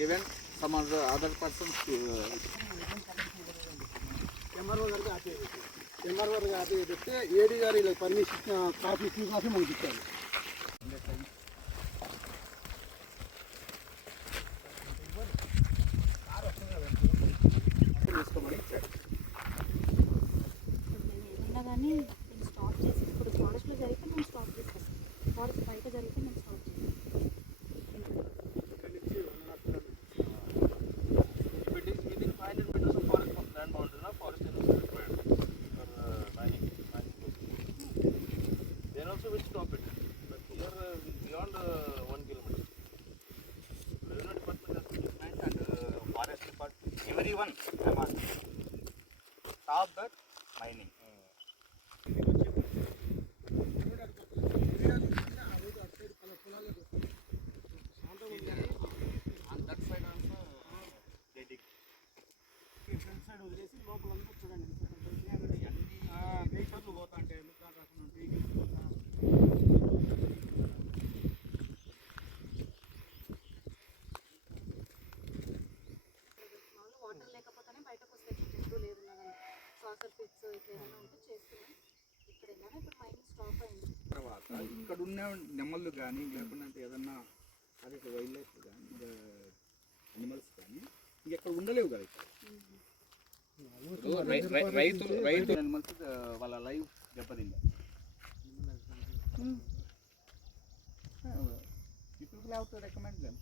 given some other persons to MRO గారికి ఆపేది చెప్తే ఏడీ గారు ఇలా పర్మిషన్ కాపీ మనకి ఇచ్చారు. ఏమన్నా కానీ నేను స్టాప్ చేసి ఇప్పుడు ఫారెస్ట్లో జరిగితే నేను స్టాప్ చేస్తాను, ఫారెస్ట్ బయట జరిగితే నేను స్టాప్ చేస్తాను. Everyone, I'm asking. Stop that mining. On that side also, they dig. Front side వదిలేసి లోపలంతా చూడండి వెహికల్స్ పోతా అంటే వాటర్ లేకపోతేనే బయటకు వస్తే చెట్టు లేదు సాసర్ పిట్స్ ఇట్లా ఏమైనా ఉంటే చేస్తున్నాం. ఇక్కడ వెళ్ళాను, ఇప్పుడు మైనింగ్ స్టాప్ అయింది. తర్వాత ఇక్కడ ఉన్న నెమళ్ళు కానీ లేకుండా ఏదన్నా అదే వైల్డ్ లైఫ్ కానీ అనిమల్స్ కానీ ఇంకెక్కడ ఉండలేవు కదా. రైతు అనిమల్స్ వాళ్ళ లైఫ్ దెబ్బతింది. People have to recommend them.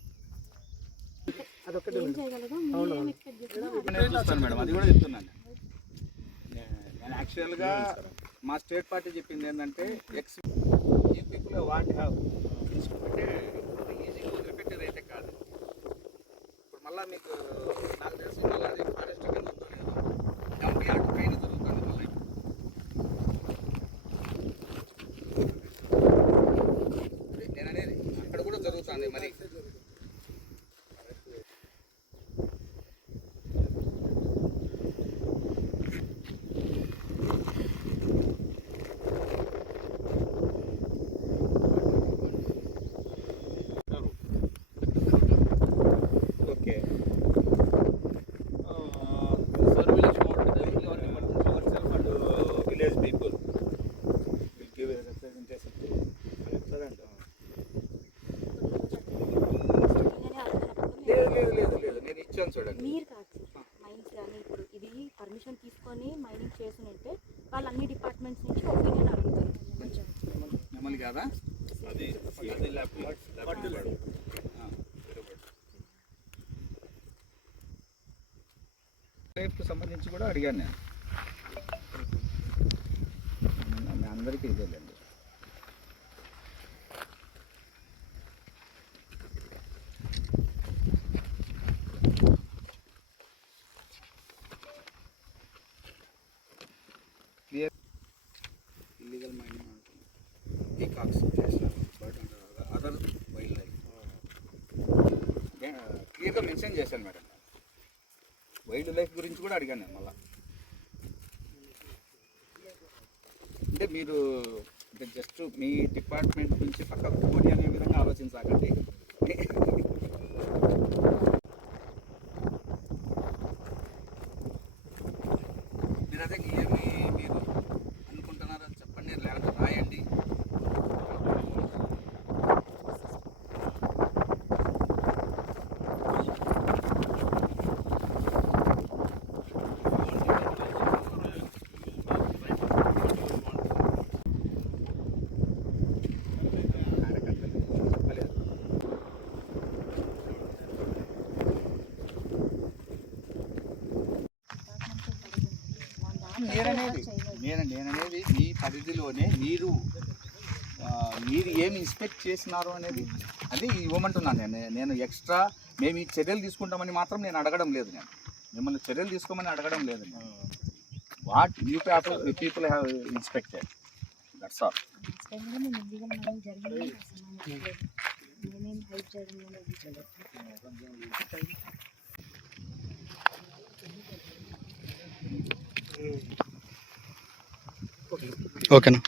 చూస్తాను మేడం, అది కూడా చెప్తున్నాను. నేను యాక్చువల్గా మా స్టేట్ పార్టీ చెప్పింది ఏంటంటే ఈ పీపుల్ వాంట్ హ్యావ్ అంటే ఈజీగా వదిలిపెట్టేది అయితే కాదు. ఇప్పుడు మళ్ళీ మీకు నాకు తెలిసి మళ్ళీ అది ఫారెస్ట్ కింద ఉందో లేదో డంప్ యార్డ్ పైన జరుగుతుంది. మళ్ళీ నేను అనేది అక్కడ కూడా జరుగుతుంది మరి. మీరు కాదు మైన్స్ కానీ ఇప్పుడు ఇది పర్మిషన్ తీసుకొని మైనింగ్ చేసినట్టే వాళ్ళు అన్ని డిపార్ట్మెంట్స్ నుంచి ఒపీనియన్ అడుగుతారు. కదా అది లైఫ్కి సంబంధించి కూడా అడిగాను నేను. అందరికీ ఇదేలేండి. ఇల్లీగల్ మైనింగ్ అంటుంది, పీకాక్స్ చేస్తారు, బట్ అదర్ వైల్డ్ లైఫ్ క్లియర్గా మెన్షన్ చేశాను మేడం. వైల్డ్ లైఫ్ గురించి కూడా అడిగాను నేను మళ్ళా. అంటే మీరు అంటే జస్ట్ మీ డిపార్ట్మెంట్ నుంచి పక్కకు పోటీ అనే విధంగా ఆలోచించకండి. మీరు అదే ఏమి మీరు అనుకుంటున్నారో చెప్పండి, లేకపోతే రాయండి. నేననేది మీ పరిధిలోనే మీరు ఏమి ఇన్స్పెక్ట్ చేసినారు అనేది అది ఇవ్వమంటున్నాను. నేను ఎక్స్ట్రా మేము ఈ చర్యలు తీసుకుంటామని మాత్రం నేను అడగడం లేదు. నేను మిమ్మల్ని చర్యలు తీసుకోమని అడగడం లేదు. What you people have inspected, that's all. ఓకేనా?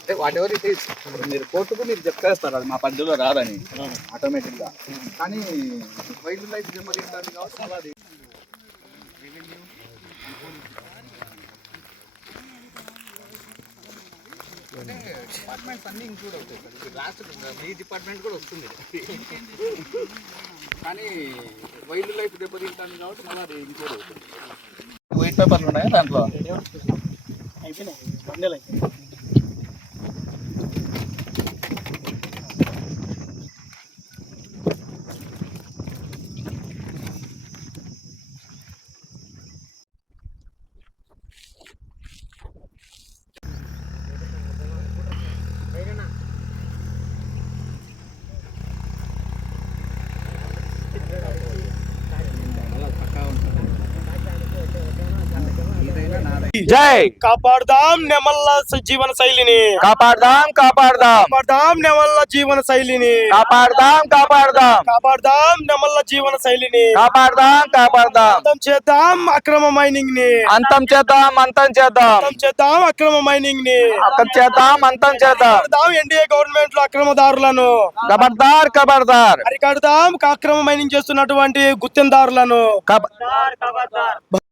అంటే వాట్ ఎవర్ ఇట్ ఈస్, మీరు కోర్టుకు మీరు చెప్పేస్తారు అది మా పరిధిలో రాదని ఆటోమేటిక్గా. కానీ వైల్డ్ లైఫ్ దెబ్బతింటాను కాబట్టి అలా అది అంటే డిపార్ట్మెంట్స్ అన్నీ ఇంక్లూడ్ అవుతాయి సార్. ఇప్పుడు రాష్ట్ర మీ డిపార్ట్మెంట్ కూడా వస్తుంది కానీ వైల్డ్ లైఫ్ దెబ్బతింటాను కాబట్టి మళ్ళీ అది ఇంక్లూడ్ అవుతుంది. వైట్ పేపర్లు ఉన్నాయా దాంట్లో? అయిపోయినాయి, బండిలు అయిపోయినాయి. జై కాపాడదాం నెమళ్ళ జీవన శైలిని, కాపాడదాం కాపాడదాం నెమళ్ళ జీవన శైలిని, కాపాడదాం నెమళ్ళ జీవన శైలిని, అంతం చేద్దాం అక్రమ మైనింగ్ ని, అంతం చేద్దాం అంతం చేద్దాం అక్రమ మైనింగ్ ని, కాపాడదాం ఎన్డీఏ గవర్నమెంట్ లో అక్రమదారులను, ఖబర్దార్ అరికడదాం అక్రమ మైనింగ్ చేస్తున్నటువంటి గుత్తెందారులను.